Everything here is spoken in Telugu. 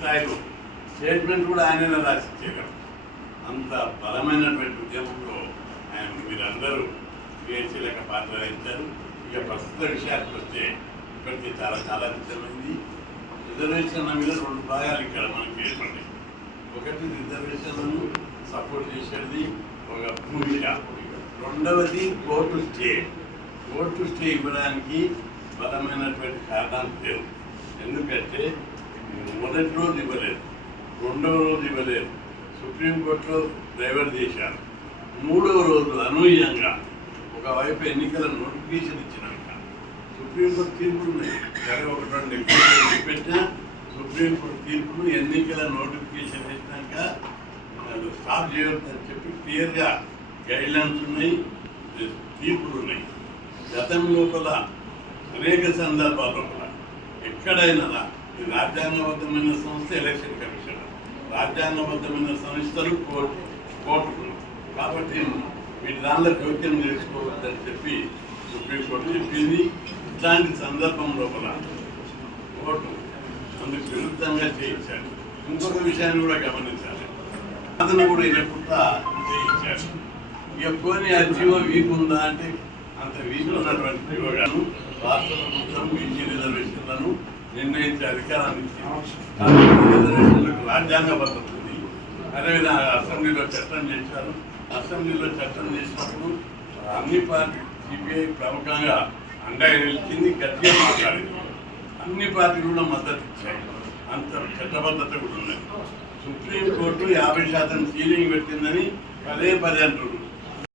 స్థాయిలో స్టేట్మెంట్ కూడా ఆయననే రాసి అంత బలమైనటువంటి ఉద్యమంలో ఆయన మీరందరూ క్రియాశీలక పాత్ర వహించారు. ఇక ప్రస్తుత విషయానికి వస్తే ఇప్పటికీ చాలా చాలా విషయమైంది. రిజర్వేషన్ల మీద రెండు భాగాలు ఇక్కడ మనకి ఏర్పడ్డాయి. ఒకటి రిజర్వేషన్లను సపోర్ట్ చేసేది ఒక భూమిక రెండవది కోర్టు స్టే. కోర్టు స్టే ఇవ్వడానికి బలమైనటువంటి కారణాలు లేవు ఎందుకంటే మొదటి రోజు ఇవ్వలేదు రెండవ రోజు ఇవ్వలేదు సుప్రీంకోర్టులో డ్రైవర్ చేశారు. మూడవ రోజు అనూహ్యంగా ఒకవైపు ఎన్నికల నోటిఫికేషన్ ఇచ్చినాక సుప్రీంకోర్టు తీర్పులు ఉన్నాయి సరే ఒకటి రెండు ఎక్కువ పెట్టినా సుప్రీంకోర్టు తీర్పును ఎన్నికల నోటిఫికేషన్ ఇచ్చినాక అది స్టాప్ చేయవద్దని చెప్పి క్లియర్గా గైడ్ లైన్స్ ఉన్నాయి తీర్పులు ఉన్నాయి. గతం లోపల అనేక సందర్భాల లోపల ఎక్కడైనా రాజ్యాంగబద్ధమైన సంస్థ ఎలక్షన్ కమిషన్ రాజ్యాంగబద్ధమైన సంస్థలు కోర్టు కోర్టులు. కాబట్టి వీటి దానిలో జోక్యం చేసుకోవద్దని చెప్పి సుప్రీంకోర్టు చెప్పింది. ఇట్లాంటి సందర్భం లోపల కోర్టు అందుకు విరుద్ధంగా చేయించాడు. ఇంకొక విషయాన్ని కూడా గమనించాలి. అతను కూడా వినకుండా చేయించాడు. ఇక పోనీ ఆ జీవో వీక్ ఉందా అంటే అంత వీక్ ఉన్నటువంటి జీవోగాను రాష్ట్ర ప్రభుత్వం బీసీ నిర్ణయించే అధికారాన్ని ఇచ్చింది. రిజర్వేషన్లకు ఉంది. అదేవిధంగా అసెంబ్లీలో చట్టం చేశారు. అసెంబ్లీలో చట్టం చేసినప్పుడు అన్ని పార్టీ సిపిఐ ప్రముఖంగా అండగా నిలిచింది గట్టిగా మాట్లాడింది. అన్ని పార్టీలు కూడా మద్దతు ఇచ్చాయి. అంత చట్టబద్ధత కూడా ఉన్నాయి సుప్రీంకోర్టు యాభై శాతం సీలింగ్ పెట్టిందని పదే పదే అంటున్నారు.